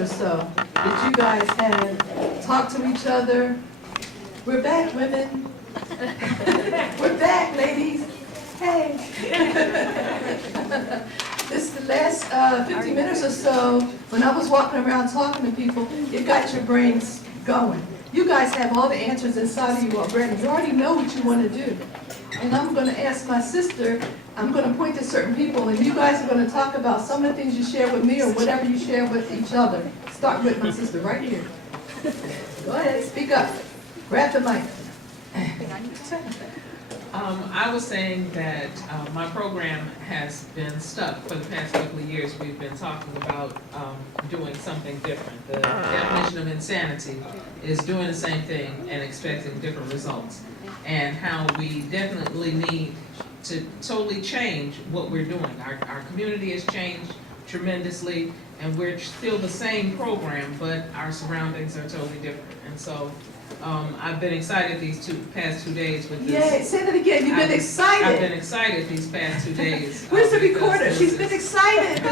or so that you guys had talked to each other. We're back, women. We're back, ladies. Hey. This the last 50 minutes or so, when I was walking around talking to people, it got your brains going. You guys have all the answers inside of you already. You already know what you want to do. And I'm going to ask my sister, I'm going to point to certain people, and you guys are going to talk about some of the things you share with me or whatever you share with each other. Start with my sister right here. Go ahead, speak up. Grab the mic. I was saying that my program has been stuck for the past couple of years. We've been talking about doing something different. The definition of insanity is doing the same thing and expecting different results, and how we definitely need to totally change what we're doing. Our community has changed tremendously, and we're still the same program, but our surroundings are totally different. And so I've been excited these past 2 days with this. Yeah, say that again. You've been excited. I've been excited these past 2 days. Where's the recorder? She's been excited.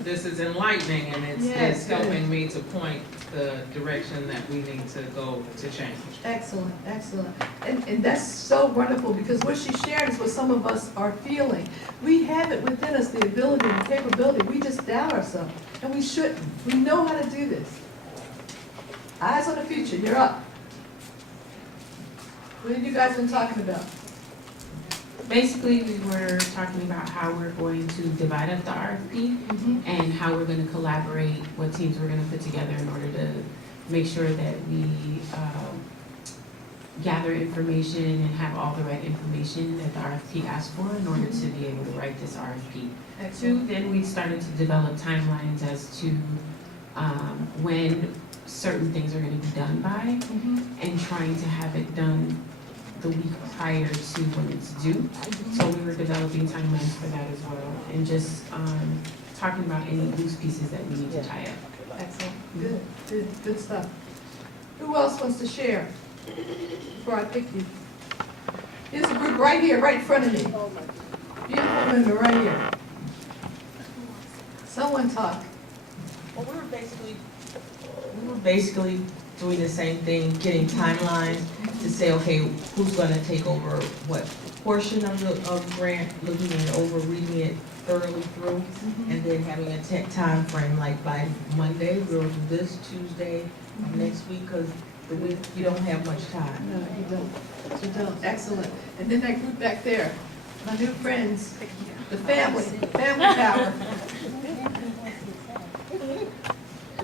This is enlightening, and Yes, it's helping me to point the direction that we need to go to change. Excellent, excellent. And that's so wonderful, because what she shared is what some of us are feeling. We have it within us, the ability and capability. We just doubt ourselves, and we shouldn't. We know how to do this. Eyes on the future, you're up. What have you guys been talking about? Basically, we were talking about how we're going to divide up the RFP and how we're going to collaborate, what teams we're going to put together in order to make sure that we gather information and have all the right information that the RFP asks for in order to be able to write this RFP. Excellent. Then we started to develop timelines as to when certain things are going to be done by, and trying to have it done the week prior to when it's due. So we were developing timelines for that as well, and just talking about any loose pieces that we need to tie up. Excellent. Good stuff. Who else wants to share before I pick you? Here's a group right here, right in front of me. Beautiful women right here. Someone talk. Well, we were basically doing the same thing, getting timelines to say, okay, who's going to take over what portion of the grant, looking it over, reading it thoroughly through, and then having a time frame, like by Monday, we'll do this, Tuesday, next week, because the week, you don't have much time. No, you don't. You don't. Excellent. And then that group back there, my new friends, the family power.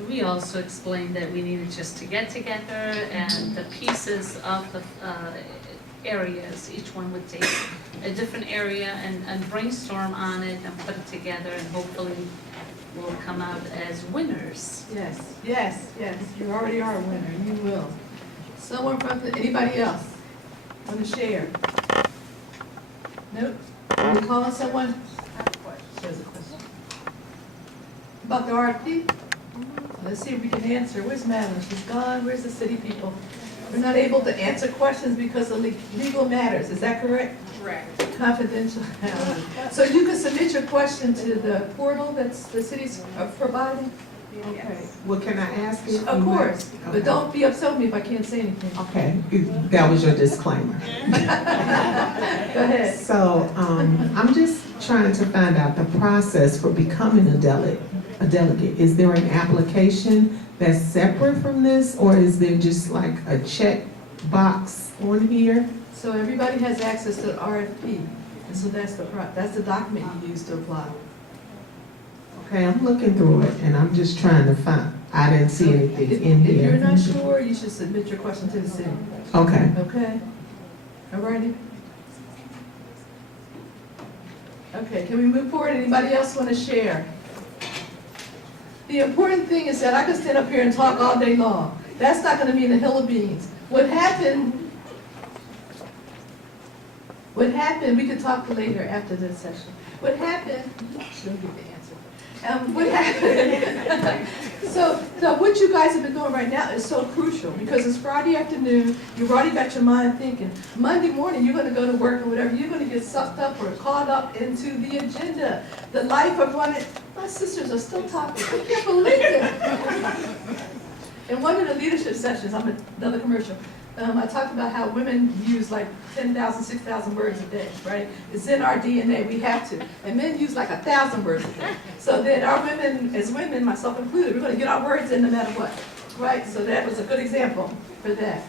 We also explained that we needed just to get together, and the pieces of the areas, each one would take a different area and brainstorm on it and put it together, and hopefully we'll come out as winners. Yes, yes, yes. You already are a winner. You will. Someone from anybody else want to share? Nope. Are you calling someone? There's a question. About the RFP? Let's see if we can answer. Where's Madeline? She's gone. Where's the city people? We're not able to answer questions because of legal matters. Is that correct? Correct. Confidential. So you can submit your question to the portal that's the city's providing? Okay. Well, can I ask you? Of course, but Okay. don't be upset with me if I can't say anything. Okay, that was your disclaimer. Go ahead. So, I'm just trying to find out the process for becoming a delegate. Is there an application that's separate from this, or is there just like a check box on here? So everybody has access to the RFP, and so that's the document you use to apply. Okay, I'm looking through it, and I'm just trying to find, I didn't see anything in If here. you're not sure, you should submit your question to the city. Okay. Okay? All righty? Okay, can we move forward? Anybody else want to share? The important thing is that I can stand up here and talk all day long. That's not going to mean a hill of beans. What happened, we can talk later after this session. What happened, she'll give the answer. What happened? So what you guys have been doing right now is so crucial because it's Friday afternoon, you've already got your mind thinking. Monday morning, you're gonna go to work or whatever, you're gonna get sucked up or caught up into the agenda. The life of running, my sisters are still talking, I can't believe it. In one of the leadership sessions, I'm another commercial, I talked about how women use like 10,000, 6,000 words a day, right? It's in our DNA, we have to. And men use like 1,000 words a day. So then our women, as women, myself included, we're gonna get our words in no matter what, right? So that was a good example for that.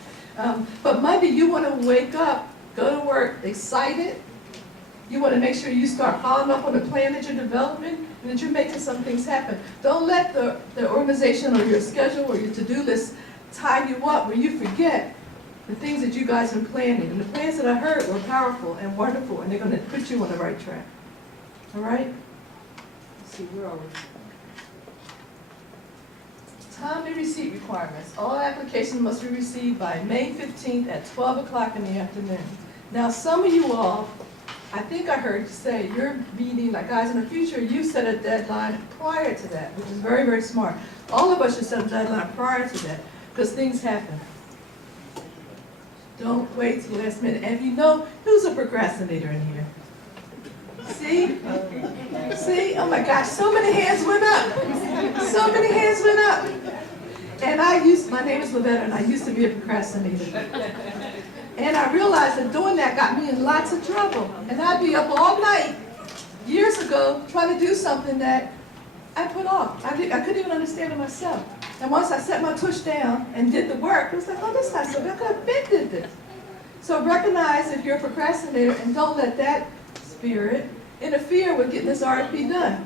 But Monday, you wanna wake up, go to work excited. You wanna make sure you start following up on the plan that you're developing and that you're making some things happen. Don't let the organization or your schedule or your to-do list tie you up where you forget the things that you guys have been planning. And the plans that I heard were powerful and wonderful, and they're going to put you on the right track. All right? Let's see, where are we? Time and receipt requirements. All applications must be received by May 15th at 12 o'clock in the afternoon. Now, some of you all, I think I heard you say, you're meeting, like guys in the future, you set a deadline prior to that, which is very, very smart. All of us should set a deadline prior to that, because things happen. Don't wait till the last minute. And if you know, who's a procrastinator in here? See? See? Oh my gosh, so many hands went up. So many hands went up. And my name is Lavetter, and I used to be a procrastinator. And I realized that doing that got me in lots of trouble. And I'd be up all night, years ago, trying to do something that I put off. I couldn't even understand it myself. And once I set my tush down and did the work, it was like, oh, this is not so bad. I could have been did this. So recognize if you're a procrastinator and don't let that spirit interfere with getting this RFP done.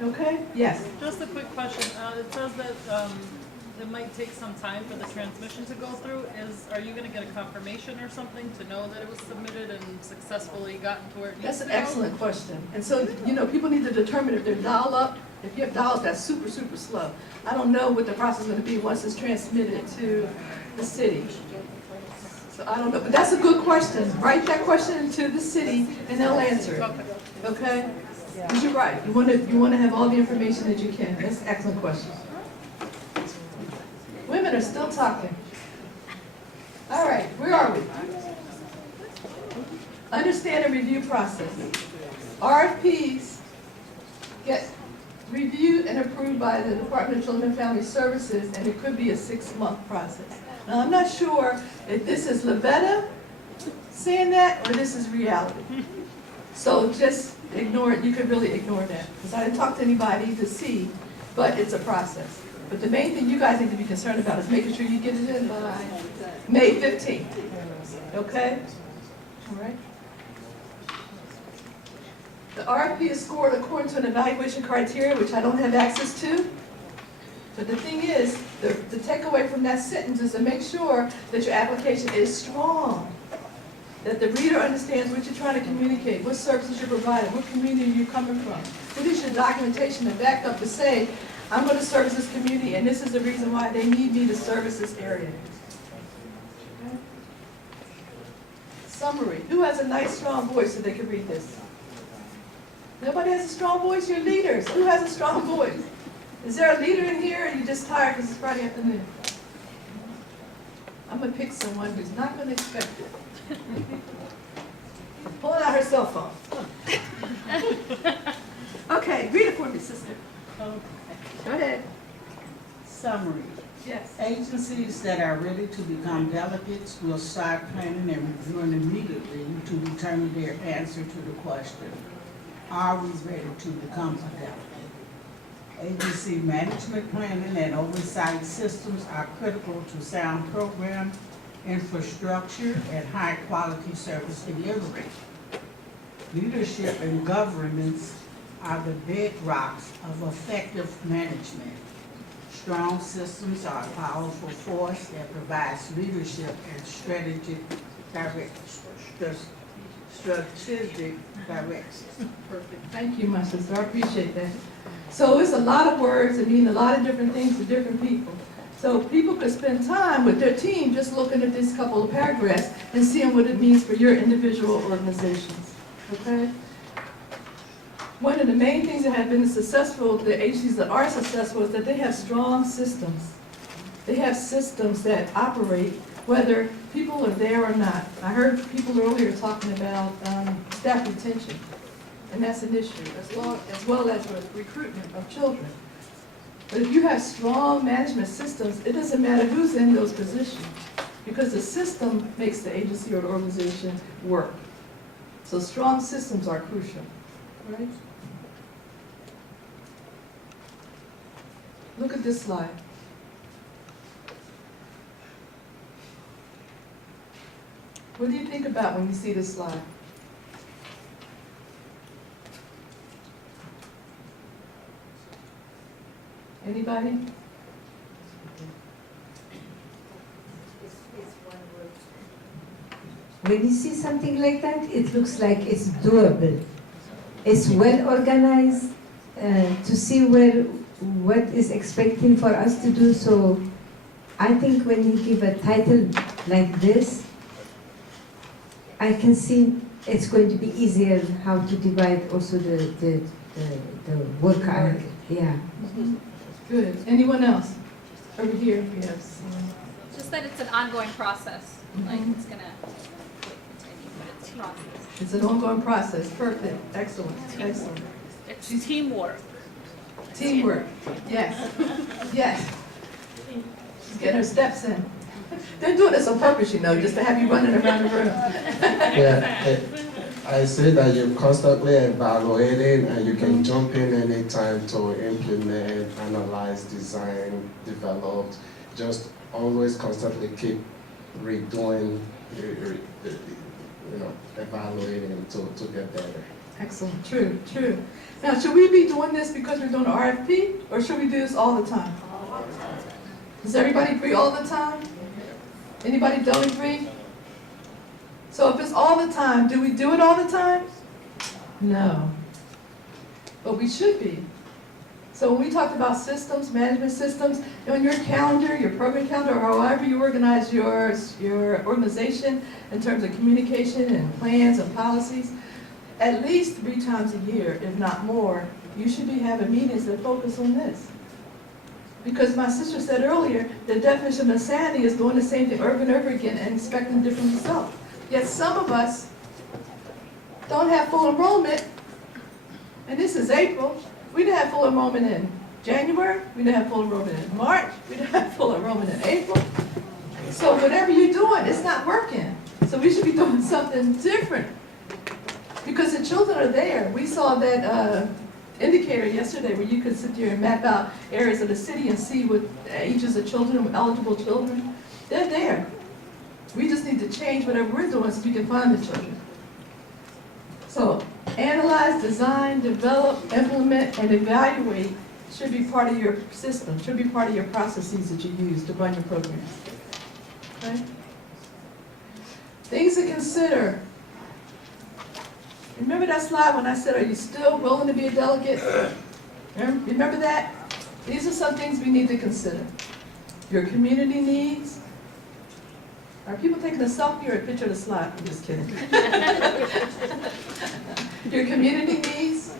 Okay? Yes? Just a quick question. It says that it might take some time for the transmission to go through. Are you going to get a confirmation or something to know that it was submitted and successfully gotten to where it needs That's to an go? excellent question. And so, people need to determine if they're dial up. If you have dials, that's super, super slow. I don't know what the process is going to be once it's transmitted to the city. So I don't know, but that's a good question. Write that question to the city and they'll answer it. Okay? Because you're right. You want to have all the information that you can. That's an excellent question. Women are still talking. All right, where are we? Understand and review process. RFPs get reviewed and approved by the Department of Children and Family Services, and it could be a 6-month process. Now, I'm not sure if this is Lavetter saying that or this is reality. So just ignore it. You could really ignore that because I didn't talk to anybody to see, but it's a process. But the main thing you guys need to be concerned about is making sure you get it in by May 15th. Okay? All right? The RFP is scored according to an evaluation criteria, which I don't have access to. But the thing is, the takeaway from that sentence is to make sure that your application is strong, that the reader understands what you're trying to communicate, what services you're providing, what community you're coming from. What is your documentation and backup to say, I'm going to service this community, and this is the reason why they need me to service this area. Okay? Summary. Who has a nice, strong voice so they can read this? Nobody has a strong voice? You're leaders. Who has a strong voice? Is there a leader in here, or are you just tired because it's Friday afternoon? I'm going to pick someone who's not going to expect it. Pulling out her cell phone. Okay, read it for me, sister. Okay. Go ahead. Summary. Yes. Agencies that are ready to become delegates will start planning and reviewing immediately to determine their answer to the question, are we ready to become a delegate? Agency management planning and oversight systems are critical to sound program infrastructure and high-quality service delivery. Leadership and governance are the bedrocks of effective management. Strong systems are a powerful force that provides leadership and strategic direction. Perfect. Thank you, my sister. I appreciate that. So it's a lot of words that mean a lot of different things to different people. So people could spend time with their team just looking at this couple of paragraphs and seeing what it means for your individual organizations. Okay? one of the main things that have been successful, the agencies that are successful, is that they have strong systems. They have systems that operate whether people are there or not. I heard people earlier talking about staff retention, and that's an issue, as well as with recruitment of children. But if you have strong management systems, it doesn't matter who's in those positions, because the system makes the agency or the organization work. So strong systems are crucial, right? Look at this slide. What do you think about when you see this slide? Anybody? When you see something like that, it looks like it's doable. It's well organized to see what is expecting for us to do. So I think when you give a title like this, I can see it's going to be easier how to divide also the work out. Yeah. Good. Anyone else? Over here, yes. Just that it's an ongoing process, like it's gonna continue, but it's process. It's an ongoing process. Perfect. Excellent. Excellent. It's teamwork. Teamwork. Yes. Yes. She's getting her steps in. They're doing this on purpose, you know, just to have you running around the room. Yeah, I say that you're constantly evaluating and you can jump in anytime to implement, analyze, design, develop. Just always constantly keep redoing, evaluating to get better. Excellent. True, true. Now, should we be doing this because we're doing an RFP, or should we do this all the time? Does everybody agree all the time? Anybody don't agree? So if it's all the time, do we do it all the time? No. But we should be. So when we talked about systems, management systems, on your calendar, your program calendar, or however you organize your organization in terms of communication and plans and policies, at least 3 times a year, if not more, you should be having meetings that focus on this. Because my sister said earlier, the definition of insanity is doing the same thing over and over again and expecting different results. Yet some of us don't have full enrollment, and this is April. We didn't have full enrollment in January, we didn't have full enrollment in March, we didn't have full enrollment in April. So whatever you're doing, it's not working. So we should be doing something different. Because the children are there. We saw that indicator yesterday where you could sit there and map out areas of the city and see what ages of children, eligible children. They're there. We just need to change whatever we're doing so we can find the children. So analyze, design, develop, implement, and evaluate should be part of your system, should be part of your processes that you use to run your programs. Okay? Things to consider. Remember that slide when I said, are you still willing to be a delegate? Remember that? These are some things we need to consider. Your community needs. Are people taking a selfie or a picture of the slide? I'm just kidding. Your community needs,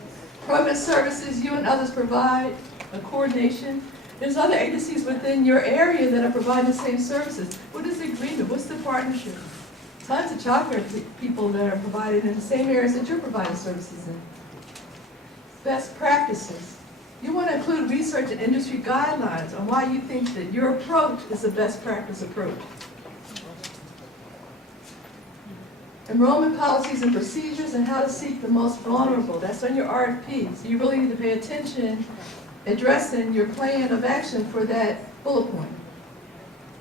program services you and others provide, a coordination. There's other agencies within your area that are providing the same services. What is the agreement? What's the partnership? Tons of child care people that are provided in the same areas that you're providing services in. Best practices. You want to include research and industry guidelines on why you think that your approach is the best practice approach. Enrollment policies and procedures and how to seek the most vulnerable. That's on your RFP. So you really need to pay attention addressing your plan of action for that bullet point.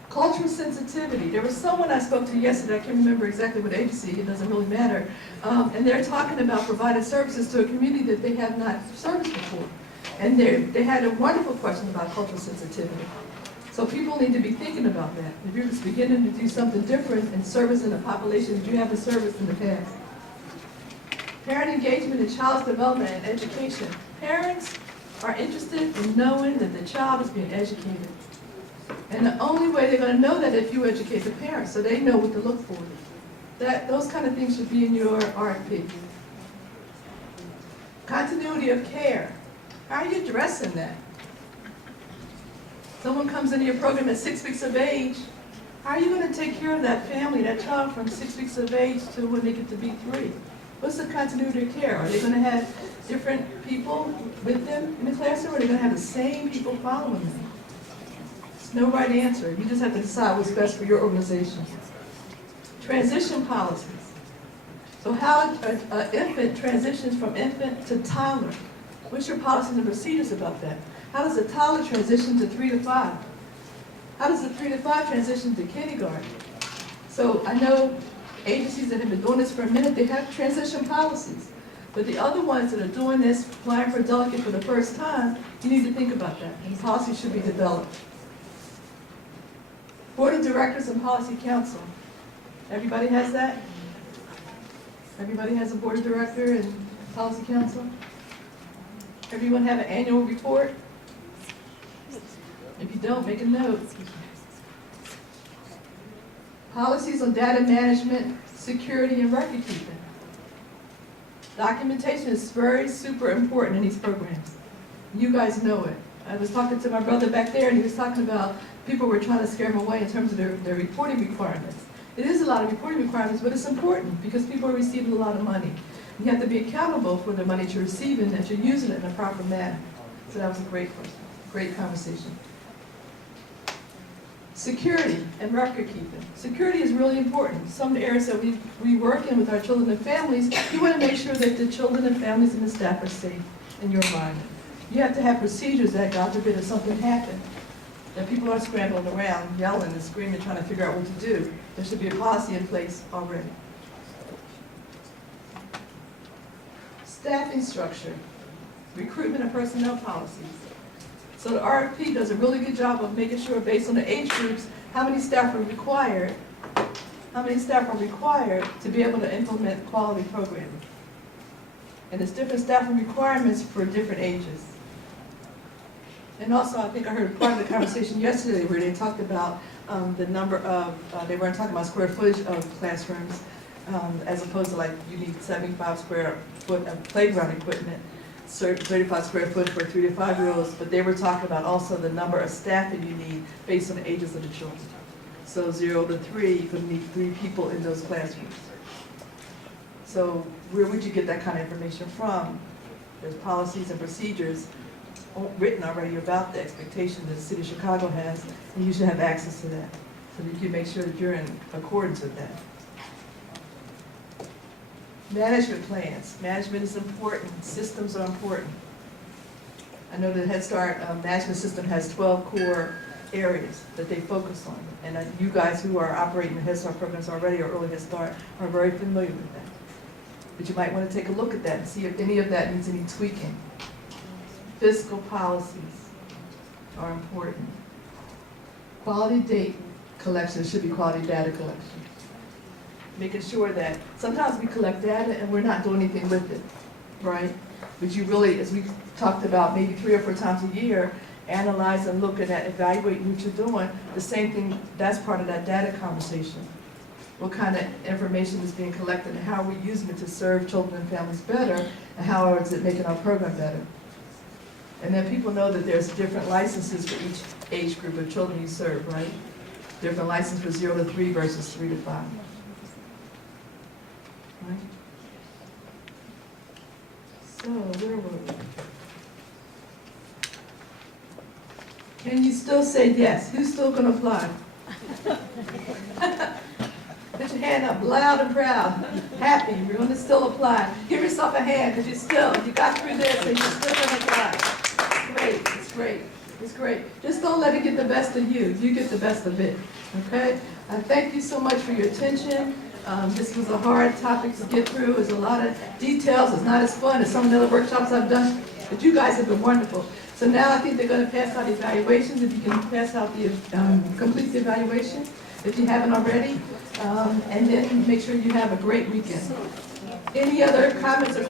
Cultural sensitivity. There was someone I spoke to yesterday, I can't remember exactly what agency, it doesn't really matter, and they're talking about providing services to a community that they have not serviced before. And they had a wonderful question about cultural sensitivity. So people need to be thinking about that. If you're just beginning to do something different and servicing a population that you haven't serviced in the past. Parent engagement in child's development and education. Parents are interested in knowing that the child is being educated. And the only way they're going to know that if you educate the parents, so they know what to look for. Those kind of things should be in your RFP. Continuity of care. How are you addressing that? Someone comes into your program at 6 weeks of age, how are you going to take care of that family, that child from 6 weeks of age to when they get to be 3? What's the continuity of care? Are they going to have different people with them in the classroom, or are they going to have the same people following them? There's no right answer. You just have to decide what's best for your organization. Transition policies. So how an infant transitions from infant to toddler. What's your policies and procedures about that? How does a toddler transition to 3 to 5? How does the 3 to 5 transition to kindergarten? So I know agencies that have been doing this for a minute, they have transition policies. But the other ones that are doing this, applying for delegate for the first time, you need to think about that. And policies should be developed. Board of Directors and Policy Council. Everybody has that? Everybody has a Board of Director and Policy Council? Everyone have an annual report? If you don't, make a note. Policies on data management, security, and record keeping. Documentation is very super important in these programs. You guys know it. I was talking to my brother back there, and he was talking about people were trying to scare him away in terms of their reporting requirements. It is a lot of reporting requirements, but it's important because people are receiving a lot of money. You have to be accountable for the money that you're receiving, that you're using it in a proper manner. So that was a great question, great conversation. Security and record keeping. Security is really important. Some of the areas that we work in with our children and families, you want to make sure that the children and families and the staff are safe in your environment. You have to have procedures that, God forbid, if something happened, that people aren't scrambling around, yelling and screaming, trying to figure out what to do. There should be a policy in place already. Staffing structure, recruitment and personnel policies. So the RFP does a really good job of making sure, based on the age groups, how many staff are required to be able to implement quality programming. And there's different staffing requirements for different ages. And also, I think I heard part of the conversation yesterday where they talked about the number of, they weren't talking about square footage of classrooms, as opposed to like you need 75 square foot of playground equipment, 35 square foot for 3 to 5-year-olds, but they were talking about also the number of staff that you need based on the ages of the children. So 0 to 3, you could need 3 people in those classrooms. So where would you get that kind of information from? There's policies and procedures written already about the expectation that the city of Chicago has, and you should have access to that, so that you can make sure that you're in accordance with that. Management plans. Management is important. Systems are important. I know the Head Start management system has 12 core areas that they focus on, and you guys who are operating the Head Start programs already or early Head Start are very familiar with that. But you might want to take a look at that and see if any of that needs any tweaking. Fiscal policies are important. Quality data collection should be quality data collection. Making sure that sometimes we collect data and we're not doing anything with it, right? But you really, as we talked about maybe 3 or 4 times a year, analyzing, looking at, evaluating what you're doing, the same thing, that's part of that data conversation. What kind of information is being collected and how are we using it to serve children and families better, and how is it making our program better? And then people know that there's different licenses for each age group of children you serve, right? Different license for 0 to 3 versus 3 to 5. Right? So, where were we? Can you still say yes? Who's still going to apply? Put your hand up loud and proud. Happy, you're going to still apply. Give yourself a hand because you got through this and you're still going to apply. Great, it's great, it's great. Just don't let it get the best of you. You get the best of it, okay? I thank you so much for your attention. This was a hard topic to get through. There's a lot of details. It's not as fun as some of the other workshops I've done, but you guys have been wonderful. So now I think they're going to pass out evaluations. If you can pass out the, complete the evaluation, if you haven't already, and then make sure you have a great weekend. Any other comments or